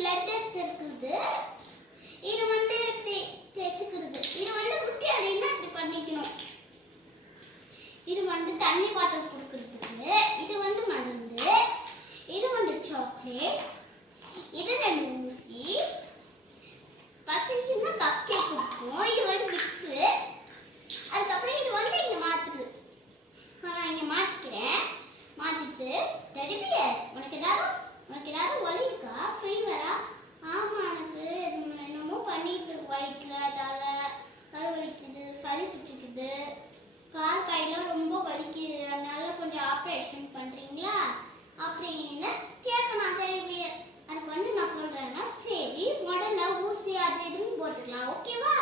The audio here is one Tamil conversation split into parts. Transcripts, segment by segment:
பிளட் டெஸ்ட் இருக்குது. இது வந்து இப்படி வச்சுக்கிறது. இது வந்து குட்டி அடையினா இப்படி பண்ணிக்கணும். இது வந்து தண்ணி பாத்திரம் கொடுக்கறதுக்கு. இது வந்து மருந்து. இது வந்து சாக்லேட். இது 2 ஊசி. பசங்கன்னா கப் கேக் கொடுப்போம். இது வந்து மிக்ஸு. அதுக்கப்புறம் இது வந்து இங்கே மாற்றுது. நான் இங்கே மாட்டிக்கிறேன். மாற்றிட்டு டெடிபியர் உனக்கு ஏதாவது வலி இருக்கா? ஃபீவரா? ஆமாம், எனக்கு என்னமோ பண்ணிட்டு வயிற்றில் தலை வலிக்குது, சளி பிடிச்சிக்குது, கால் கையெல்லாம் ரொம்ப வலிக்குது, அதனால கொஞ்சம் ஆப்ரேஷன் பண்ணுறீங்களா அப்படின்னு கேட்கணும் டெடிபியர். அதுக்கு வந்து நான் சொல்கிறேன்னா சரி முதல்ல ஊசி அது இதுன்னு போட்டுக்கலாம், ஓகேவா?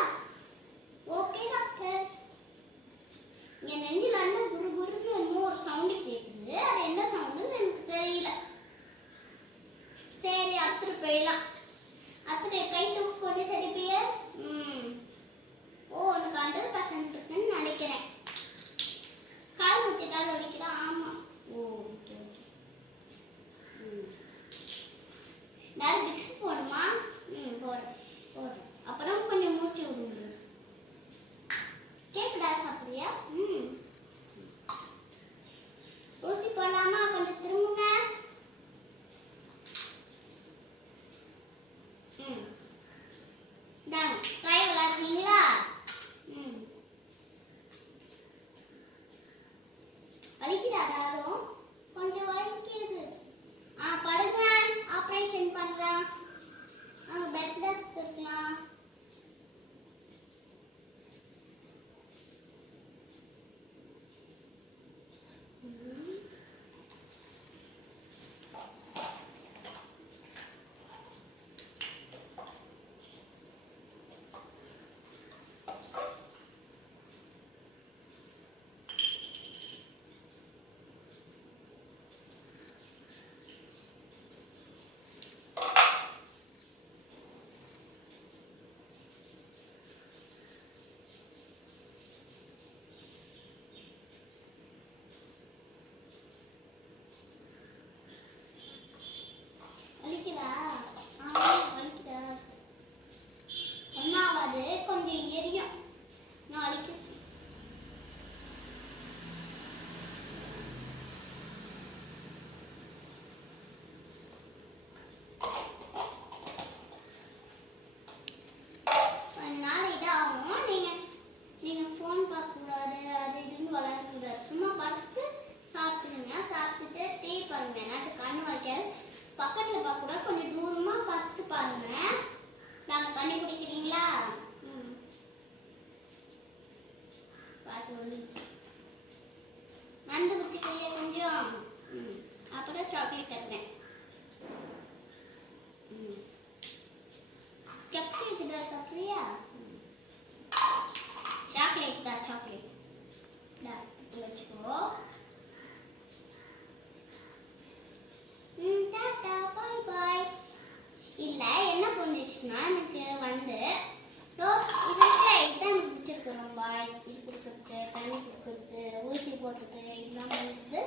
Okay doctor. இங்கே நெஞ்சில் வந்து குரு குருன்னு என்னமோ ஒரு சவுண்டு கேட்குது. அது என்ன சவுண்டுன்னு எனக்கு தெரியல. சரி அத்துட்டு போயிடலாம். அத்துட்டு கை தூக்கு கொஞ்சம் டெடிபியர். ஓ உனக்கு 100% இருக்குன்னு நினைக்கிறேன். கால் ஊற்றிட்டாலும் வலிக்கிறா? ஆமாம். ஓ ஓகே ஓகே. நான் விக்ஸ் போடணுமா? போடுறேன். அப்பதான் கொஞ்சம் மூச்சு விடுங்க. கேக்குதா சாப்பிடுறியா? ஊசி போடலாமா? கொஞ்சம் திரும்புங்க. ட்ரை விளையாடுறீங்களா? வலிக்குதாலும் கொஞ்சம் வலிக்குது. படுங்க, ஆப்ரேஷன் பண்ணலாம். அங்க பெட்ல இருக்கலாம். வலிக்குதா? ஒன்னாவது கொஞ்சம் எரியும். நாளைக்கு கொஞ்ச நாள் இதாகும். நீங்க ஃபோன் பார்க்கக்கூடாது, அது இதுன்னு விளையாடக்கூடாது. சும்மா படுத்து சாப்பிடுங்க. சாப்பிட்டுட்டு டிவி பாருங்க. எனக்கு கண்ணு வைக்காது. பக்கத்தில் பார்க்கக்கூடாது, கொஞ்சம் தூரமாக பார்த்து பாருங்க. நாங்கள் தண்ணி குடிக்கிறீங்களா? பார்த்து மருந்து குடிச்சிக்கிறீங்க கொஞ்சம். அப்புறம் சாக்லேட் தருவேன். கப் கேக் தான் சாப்பிட்றியா? சாக்லேட் தான், சாக்லேட் வச்சுக்கோ. டாடா பாய் பாய். இல்லை என்ன பண்ணிச்சுன்னா எனக்கு வந்து இதுதான் பிடிச்சிருக்கு ரொம்ப. இது கொடுக்குறது, தண்ணி கொடுக்குறது, ஊசி போட்டுட்டு இதெல்லாம் வந்து